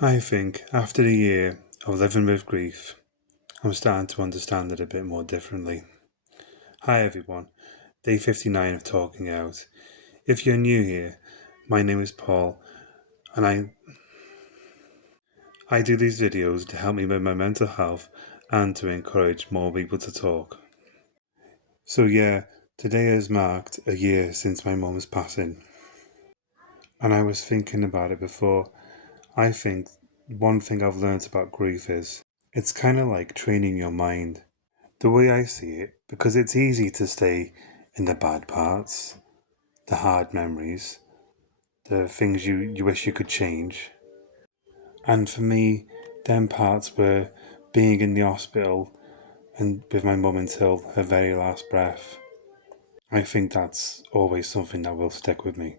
I think after a year of living with grief, I'm starting to understand it a bit more differently. Hi everyone, day 59 of Talking Out. If you're new here, my name is Paul, and I do these videos to help me with my mental health and to encourage more people to talk. So yeah, today has marked a year since my mum's passing, and I was thinking about it before. I think one thing I've learned about grief is it's kind of like training your mind. The way I see it, because it's easy to stay in the bad parts, the hard memories, the things you wish you could change. And for me, them parts were being in the hospital and with my mum until her very last breath. I think that's always something that will stick with me.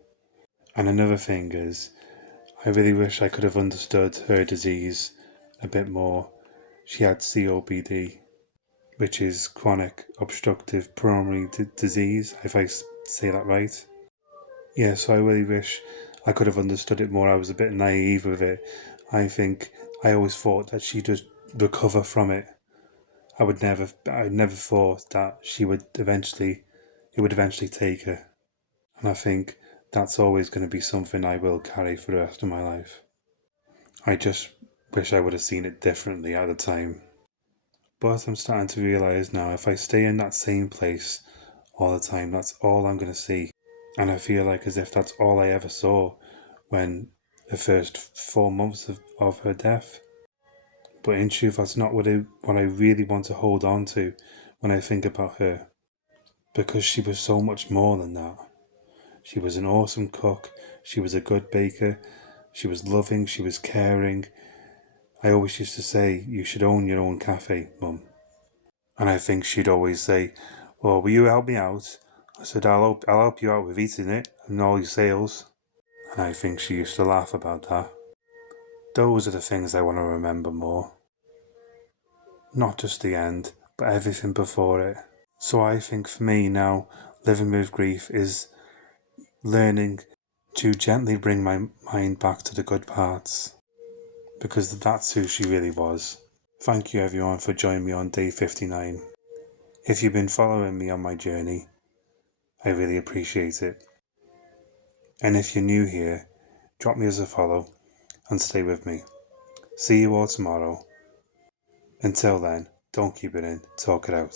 And another thing is, I really wish I could have understood her disease a bit more. She had COPD, which is chronic obstructive pulmonary disease, if I say that right. Yeah, so I really wish I could have understood it more. I was a bit naive with it. I think I always thought that she'd just recover from it. I never thought that it would eventually take her. And I think that's always going to be something I will carry for the rest of my life. I just wish I would have seen it differently at the time. But I'm starting to realise now if I stay in that same place all the time, that's all I'm going to see. And I feel like as if that's all I ever saw when the first 4 months of her death. But in truth, that's not what I really want to hold on to when I think about her. Because she was so much more than that. She was an awesome cook. She was a good baker. She was loving. She was caring. I always used to say, you should own your own cafe, Mum. And I think she'd always say, well, will you help me out? I said, I'll help you out with eating it and all your sales. And I think she used to laugh about that. Those are the things I want to remember more. Not just the end, but everything before it. So I think for me now, living with grief is learning to gently bring my mind back to the good parts. Because that's who she really was. Thank you everyone for joining me on day 59. If you've been following me on my journey, I really appreciate it. And if you're new here, drop me as a follow and stay with me. See you all tomorrow. Until then, don't keep it in, talk it out.